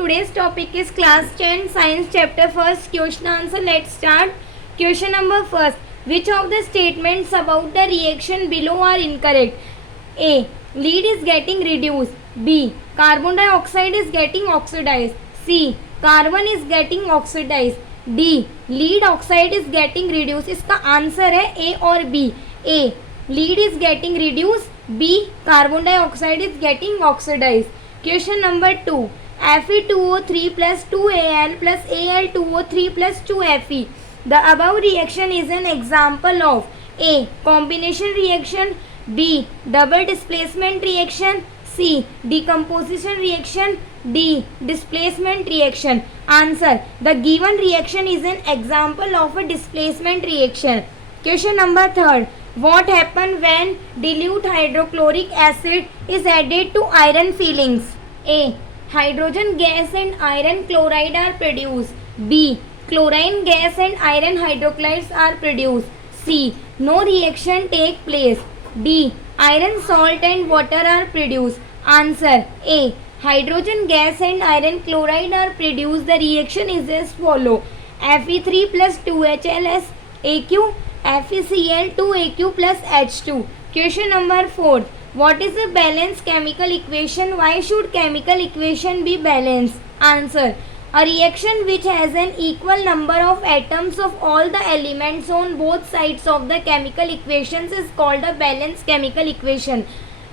Today's topic is class 10 science chapter first question answer. Let's start. Question number first. Which of the statements about the reaction below are incorrect? A. Lead is getting reduced. B. Carbon dioxide is getting oxidized. C. Carbon is getting oxidized. D. Lead oxide is getting reduced. इसका answer है A और B. A. Lead is getting reduced. B. Carbon dioxide is getting oxidized. Question number 2. Fe2O3 plus 2Al plus Al2O3 plus 2Fe. The above reaction is an example of A. Combination reaction. B. Double displacement reaction. C. Decomposition reaction. D. Displacement reaction. Answer. The given reaction is an example of a displacement reaction. Question number 3. What happens when dilute hydrochloric acid is added to iron fillings? A. Hydrogen gas and iron chloride are produced. B. Chlorine gas and iron hydroxides are produced. C. No reaction take place. D. Iron salt and water are produced. Answer. A. Hydrogen gas and iron chloride are produced. The reaction is as follow. Fe3 plus 2HLS AQ, FeCl 2AQ plus H2. Question number 4. What is the balanced chemical equation? Why should chemical equation be balanced? Answer. A reaction which has an equal number of atoms of all the elements on both sides of the chemical equations is called a balanced chemical equation.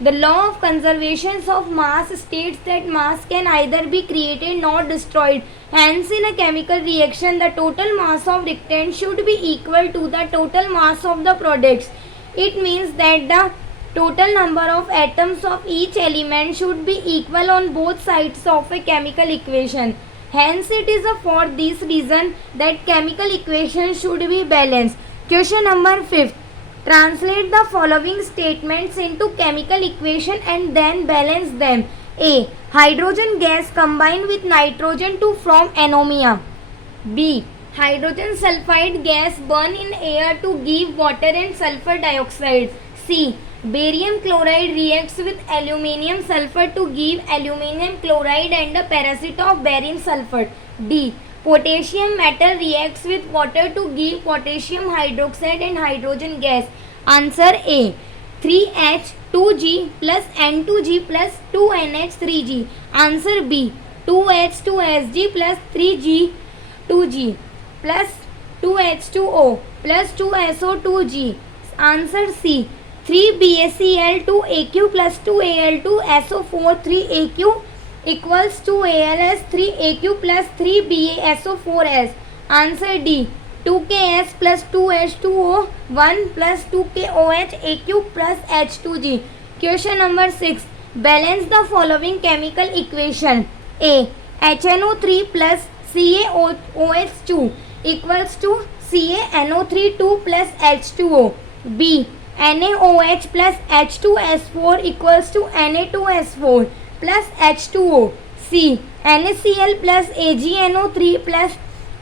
The law of conservation of mass states that mass can either be created nor destroyed. Hence, in a chemical reaction, the total mass of reactant should be equal to the total mass of the products. It means that the total number of atoms of each element should be equal on both sides of a chemical equation. Hence, it is for this reason that chemical equation should be balanced. Question number 5. Translate the following statements into chemical equation and then balance them. A. Hydrogen gas combined with nitrogen to form anomia. B. Hydrogen sulfide gas burn in air to give water and sulfur dioxide. C. Barium chloride reacts with aluminium sulfur to give aluminium chloride and a parasite of barium sulfate. D. Potassium metal reacts with water to give potassium hydroxide and hydrogen gas. Answer A. 3H2G plus N2G plus 2NH3G. Answer B. 2H2SG plus 3G2G plus 2H2O plus 2SO2G. Answer C. 3BaCl2AQ plus 2Al2SO4 3AQ equals 2ALS 3AQ plus 3BaSO4S. Answer D. 2Ks plus 2H2O 1 plus 2KOH AQ plus H2G. Question number 6. Balance the following chemical equation. A. HNO3 plus CaOH2 equals to CaNO3 2 plus H2O. B. NaOH plus H2S4 equals to Na2S4 plus H2O. C. NaCl plus AgNO3 plus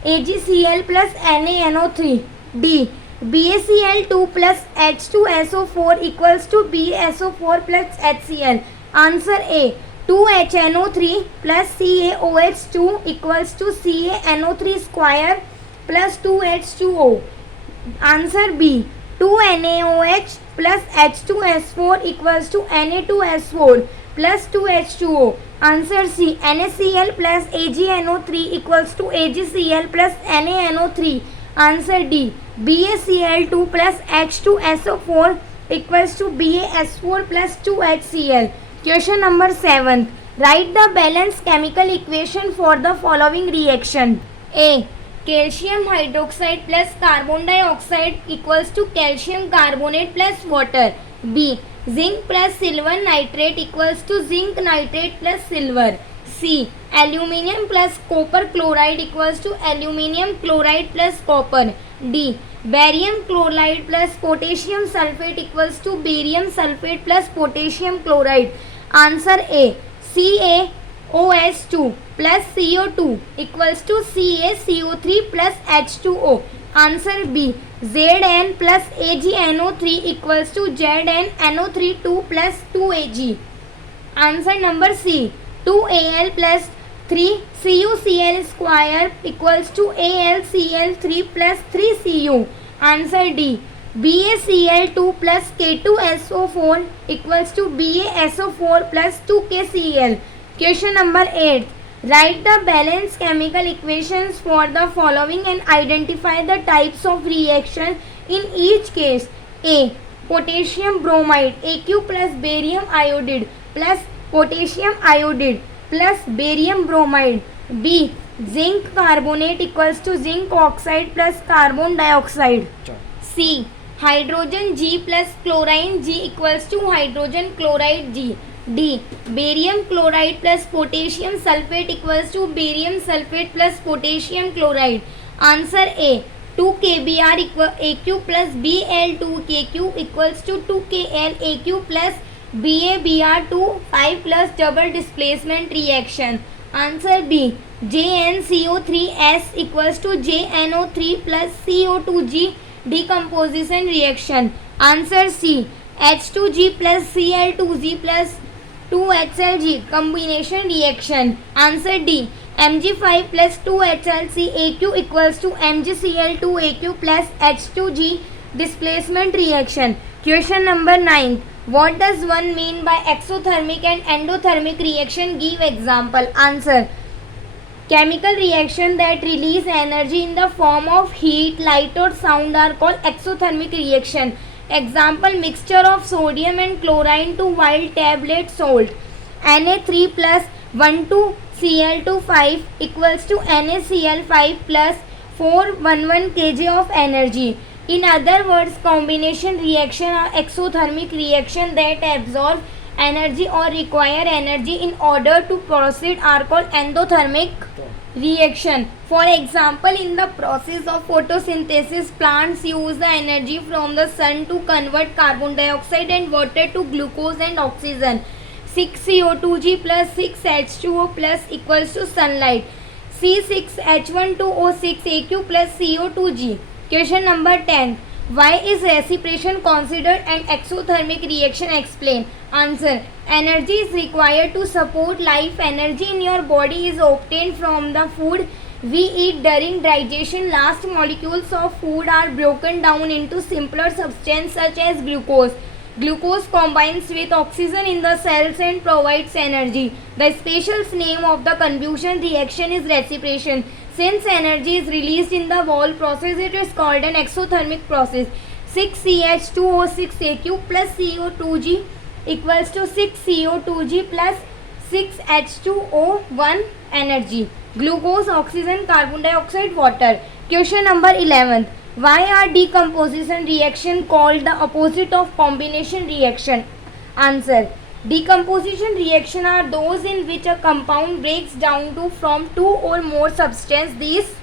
AgCl plus NaNO3. D. BaCl2 plus H2SO4 equals to BaSO4 plus HCl. Answer A. 2HNO3 plus CaOH2 equals to CaNO3 square plus 2H2O. Answer B. 2NaOH plus H2S4 equals to Na2S4 plus 2H2O. Answer C. NaCl plus AgNO3 equals to AgCl plus NaNO3. Answer D. BaCl2 plus H2SO4 equals to BaS4 plus 2HCl. Question number 7. Write the balanced chemical equation for the following reaction. A. Calcium hydroxide plus carbon dioxide equals to calcium carbonate plus water. B. Zinc plus silver nitrate equals to zinc nitrate plus silver. C. Aluminium plus copper chloride equals to aluminium chloride plus copper. D. Barium chloride plus potassium sulfate equals to barium sulfate plus potassium chloride. Answer A. CaOH2 plus CO2 equals to CaCO3 plus H2O. Answer B. Zn plus AgNO3 equals to ZnNO3 2 plus 2Ag. Answer number C. 2Al plus 3 CuCl square equals to AlCl3 plus 3Cu. Answer D. BaCl2 plus K2SO4 equals to BaSO4 plus 2KCl. Question number 8. Write the balanced chemical equations for the following and identify the types of reaction in each case. A. Potassium bromide Aq plus barium iodide plus potassium iodide plus barium bromide. B. Zinc carbonate equals to zinc oxide plus carbon dioxide. C. Hydrogen G plus chlorine G equals to hydrogen chloride G. D. Barium chloride plus potassium sulfate equals to barium sulfate plus potassium chloride. Answer A. 2 kBr Aq plus Bl2KQ equals to 2 Kl Aq plus BaBr2 5 plus double displacement reaction. Answer B. JnCO3S equals to JnO3 plus CO2G decomposition reaction. Answer C. H2G plus Cl2G plus 2HLG combination reaction. Answer D. Mg5 plus 2HLCAQ equals to MgCl2AQ plus H2G displacement reaction. Question number 9. What does one mean by exothermic and endothermic reaction? Give example. Answer. Chemical reaction that release energy in the form of heat, light or sound are called exothermic reaction. Example, mixture of sodium and chlorine to wild tablet salt. Na3 plus 12Cl25 equals to NaCl5 plus 411 kg of energy. In other words, combination reaction are exothermic reaction that absorb energy or require energy in order to proceed are called endothermic reaction. For example, in the process of photosynthesis, plants use the energy from the sun to convert carbon dioxide and water to glucose and oxygen. 6CO2G plus 6H2O plus equals to sunlight. C6H12O6AQ plus CO2G. Question number 10. Why is reciprocation considered an exothermic reaction? Explain. Answer. Energy is required to support life. Energy in your body is obtained from the food we eat during digestion. Last molecules of food are broken down into simpler substances such as glucose. Glucose combines with oxygen in the cells and provides energy. The special name of the combustion reaction is reciprocation. Since energy is released in the whole process, it is called an exothermic process. 6CH2O6AQ plus CO2G equals to 6CO2G plus 6H2O1 energy. Glucose, oxygen, carbon dioxide, water. Question number 11. Why are decomposition reaction called the opposite of combination reaction? Answer. Decomposition reaction are those in which a compound breaks down to from two or more substances. This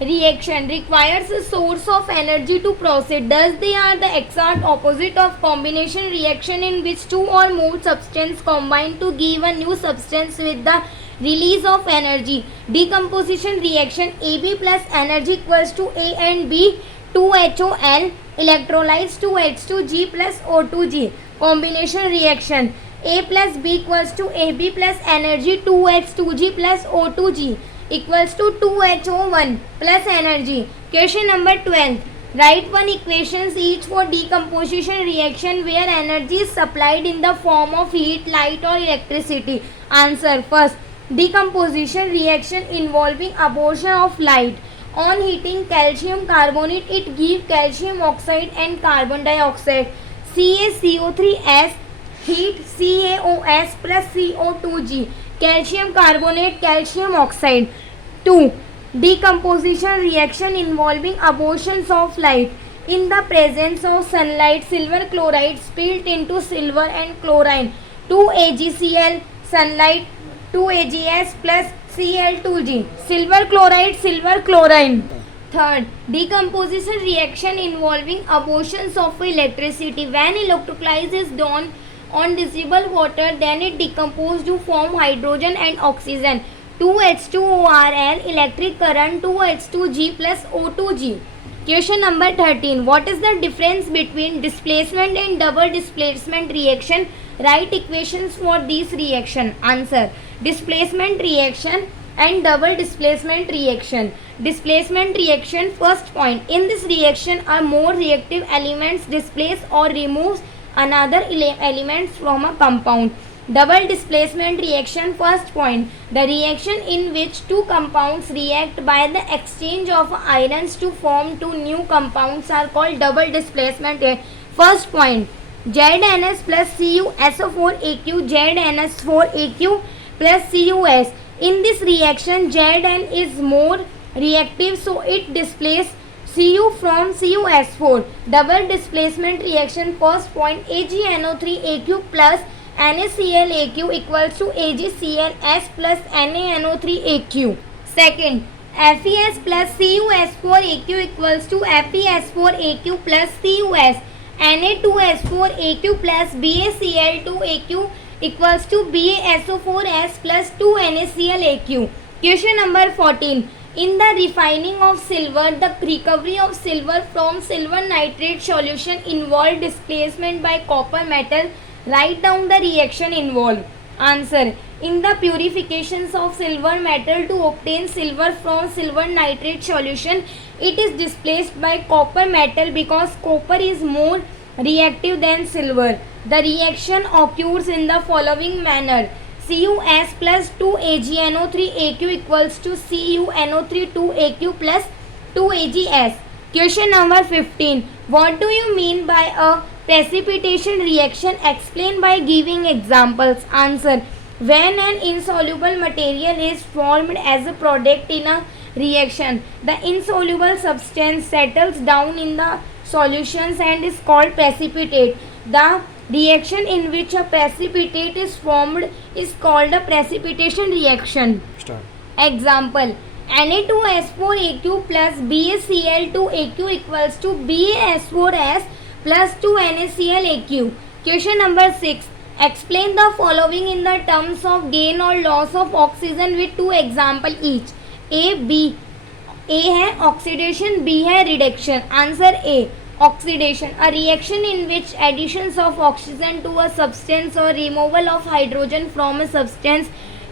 reaction requires a source of energy to proceed. Thus, they are the exact opposite of combination reaction in which two or more substances combine to give a new substance with the release of energy. Decomposition reaction AB plus energy equals to A and B 2HOL electrolytes 2H2G plus O2G. Combination reaction A plus B equals to AB plus energy 2H2G plus O2G equals to 2HO1 plus energy. Question number 12. Write one equations each for decomposition reaction where energy is supplied in the form of heat, light or electricity. Answer. First, decomposition reaction involving absorption of light. On heating calcium carbonate, it gives calcium oxide and carbon dioxide. CaCO3S heat CaOS plus CO2G. Calcium carbonate, calcium oxide. 2. Decomposition reaction involving absorption of light. In the presence of sunlight, silver chloride split into silver and chlorine. 2AgCl sunlight 2Ags plus Cl2G. Silver chloride, silver chlorine. Third, decomposition reaction involving absorption of electricity. When electrolysis is done on dissolved water, then it decomposes to form hydrogen and oxygen. 2H2ORL electric current 2H2G plus O2G. Question number 13. What is the difference between displacement and double displacement reaction? Write equations for this reaction. Answer. Displacement reaction and double displacement reaction. Displacement reaction, first point. In this reaction, a more reactive elements displace or removes another elements from a compound. Double displacement reaction, first point. The reaction in which two compounds react by the exchange of ions to form two new compounds are called double displacement. First point. ZnS plus CuSO4aq, ZnS4aq plus CuS. In this reaction, Zn is more reactive, so it displaces Cu from CuS4. Double displacement reaction, first point. AgNO3aq plus NaClAq equals to AgClS plus NaNO3aq. Second, FeS plus CuS4aq equals to FeS4aq plus CuS. Na2S4aq plus BaCl2aq equals to BaSO4S plus 2NaClAq. Question number 14. In the refining of silver, the recovery of silver from silver nitrate solution involved displacement by copper metal. Write down the reaction involved. Answer. In the purifications of silver metal to obtain silver from silver nitrate solution, it is displaced by copper metal because copper is more reactive than silver. The reaction occurs in the following manner. Cus plus 2AgNO3aq equals to CuNO3 2aq plus 2Ags. Question number 15. What do you mean by a precipitation reaction? Explain by giving examples. Answer. When an insoluble material is formed as a product in a reaction, the insoluble substance settles down in the solutions and is called precipitate. The reaction in which a precipitate is formed is called a precipitation reaction. Start. Example. Na2S4aq plus BaCl2aq equals to BaS4S plus 2NaClAq. Question number 6. Explain the following in the terms of gain or loss of oxygen with two example each. A, B. A है oxidation, B है reduction. Answer A. Oxidation, a reaction in which additions of oxygen to a substance or removal of hydrogen from a substance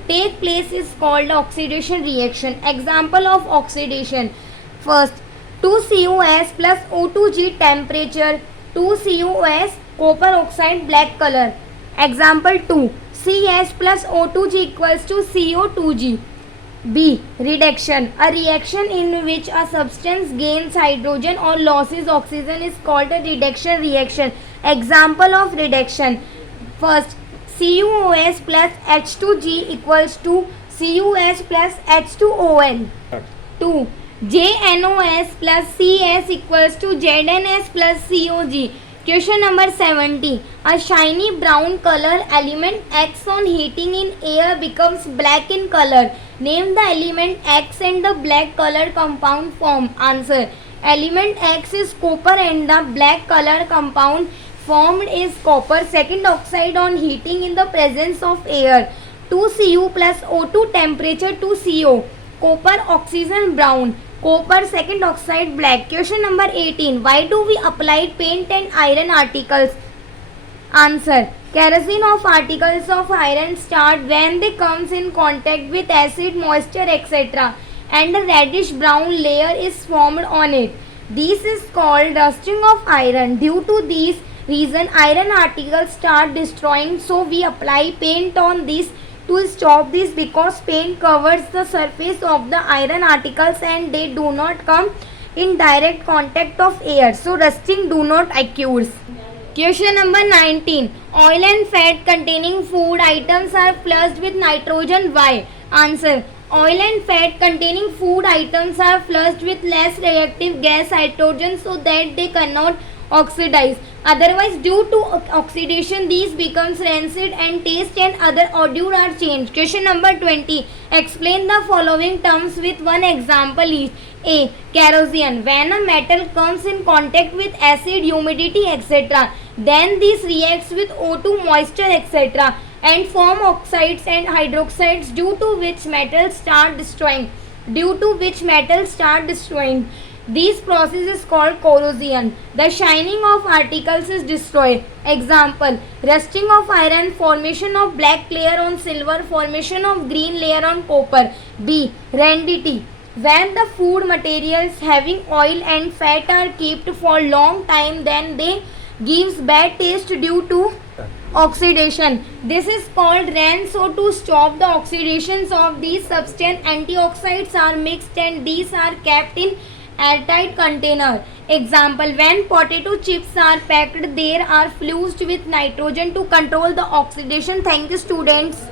take place is called oxidation reaction. Example of oxidation. First, 2CuS plus O2G temperature, 2CuS copper oxide black color. Example 2, Cs plus O2G equals to CO2G. B. Reduction, a reaction in which a substance gains hydrogen or loses oxygen is called a reduction reaction. Example of reduction. First, CuOS plus H2G equals to CuS plus H2ON. 2. JNOS plus Cs equals to ZNS plus COG. Question number 70. A shiny brown color element X on heating in air becomes black in color. Name the element X and the black color compound form. Answer. Element X is copper and the black color compound formed is copper second oxide on heating in the presence of air. 2Cu plus O2 temperature 2Co. Copper oxygen brown. Copper second oxide black. Question number 18. Why do we apply paint and iron articles? Answer. Kerosene of articles of iron start when they comes in contact with acid, moisture, etc. and a reddish brown layer is formed on it. This is called rusting of iron. Due to this reason, iron articles start destroying, so we apply paint on this to stop this because paint covers the surface of the iron articles and they do not come in direct contact of air, so rusting do not occurs. Question number 19. Oil and fat containing food items are flushed with nitrogen. Why? Answer. Oil and fat containing food items are flushed with less reactive gas hydrogen so that they cannot oxidize. Otherwise, due to oxidation, these becomes rancid and taste and other odor are changed. Question number 20. Explain the following terms with one example each. A. Kerosene. When a metal comes in contact with acid, humidity, etc., then this reacts with O2, moisture, etc., and form oxides and hydroxides, due to which metals start destroying. This process is called corrosion. The shining of articles is destroyed. Example, rusting of iron, formation of black layer on silver, formation of green layer on copper. B. Rendity. When the food materials having oil and fat are kept for long time, then they gives bad taste due to oxidation. This is called RAN. So to stop the oxidations of these substance, antioxidants are mixed and these are kept in airtight container. Example, when potato chips are packed, they are fused with nitrogen to control the oxidation. Thank you, students.